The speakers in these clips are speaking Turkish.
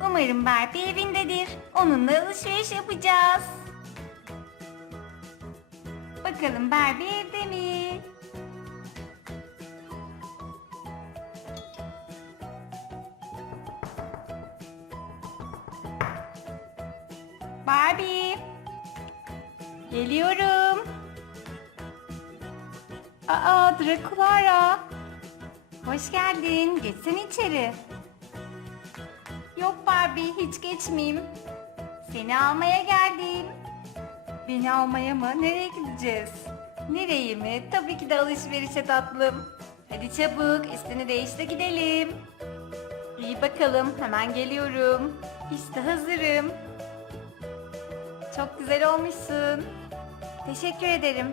Umarım Barbie evindedir. Onunla alışveriş yapacağız. Bakalım Barbie evde mi? Barbie. Geliyorum. Aa Draculara. Hoş geldin. Geçsene içeri. Yok Barbie hiç geçmeyeyim. Seni almaya geldim. Beni almaya mı? Nereye gideceğiz? Nereye mi? Tabii ki de alışverişe tatlım. Hadi çabuk üstünü değiştir gidelim. İyi bakalım hemen geliyorum. İşte hazırım. Çok güzel olmuşsun. Teşekkür ederim.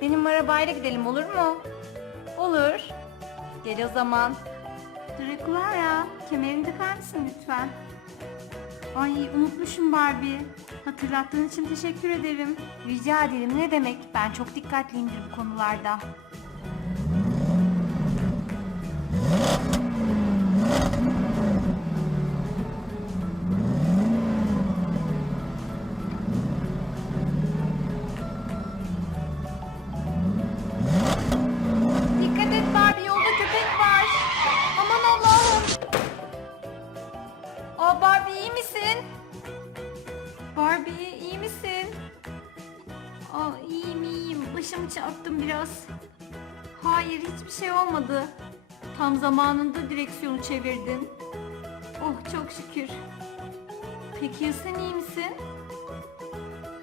Benim arabayla gidelim olur mu? Olur. Gel o zaman. Draculara, kemerini takar mısın lütfen? Ay unutmuşum Barbie. Hatırlattığın için teşekkür ederim. Rica ederim ne demek? Ben çok dikkatliyimdir bu konularda. İyiyim. Başımı çarptım biraz. Hayır hiçbir şey olmadı. Tam zamanında direksiyonu çevirdin. Oh çok şükür. Peki ya sen iyi misin?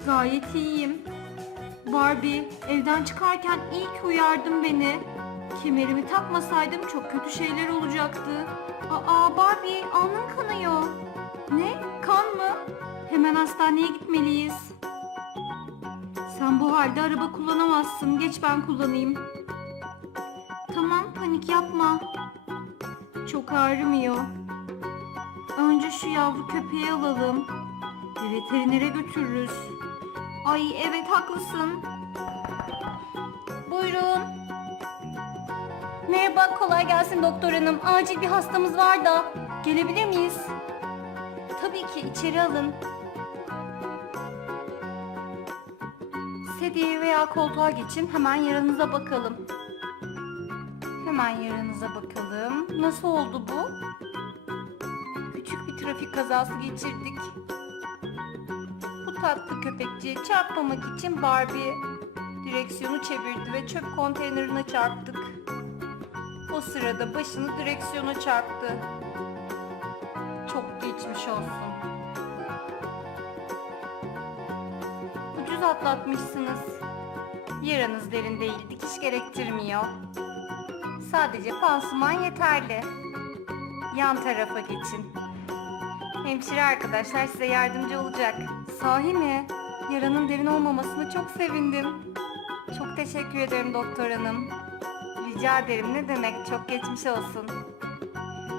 Gayet iyiyim. Barbie, evden çıkarken iyi ki uyardın beni. Kemerimi takmasaydım çok kötü şeyler olacaktı. Aa Barbie, alnın kanıyor. Ne? Kan mı? Hemen hastaneye gitmeliyiz. Sen bu halde araba kullanamazsın. Geç ben kullanayım. Tamam, panik yapma. Çok ağrımıyor. Önce şu yavru köpeği alalım. Bir veterinere götürürüz. Ay evet haklısın. Buyurun. Merhaba kolay gelsin doktor hanım. Acil bir hastamız var da. Gelebilir miyiz? Tabii ki içeri alın. Sedyeye veya koltuğa geçin. Hemen yaranıza bakalım. Hemen yaranıza bakalım. Nasıl oldu bu? Küçük bir trafik kazası geçirdik. Bu tatlı köpekçiye çarpmamak için Barbie direksiyonu çevirdi ve çöp konteynerine çarptık. O sırada başını direksiyona çarptı. Çok geçmiş olsun. Ucuz atlatmışsınız. Yaranız derin değil, dikiş gerektirmiyor. Sadece pansuman yeterli. Yan tarafa geçin. Hemşire arkadaşlar size yardımcı olacak. Sahi mi? Yaranın derin olmamasına çok sevindim. Çok teşekkür ederim doktor hanım. Rica ederim ne demek çok geçmiş olsun.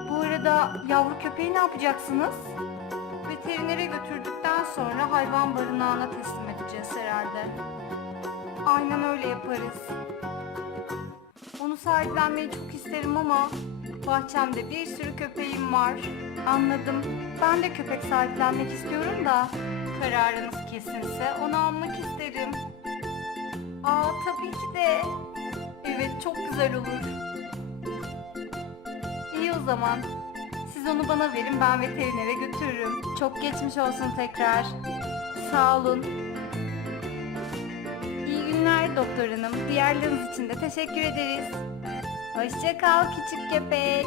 Bu arada yavru köpeği ne yapacaksınız? Veterinere götürdükten sonra hayvan barınağına teslim edeceğiz herhalde. Aynen öyle yaparız. Onu sahiplenmeyi çok isterim ama bahçemde bir sürü köpeğim var. Anladım. Ben de köpek sahiplenmek istiyorum da kararınız kesinse onu almak isterim. Aa tabii ki de. Evet çok güzel olur. İyi o zaman. Siz onu bana verin ben veterinere götürürüm. Çok geçmiş olsun tekrar. Sağ olun. İyi günler doktor hanım. Diğerleriniz için de teşekkür ederiz. Hoşça kal küçük köpek.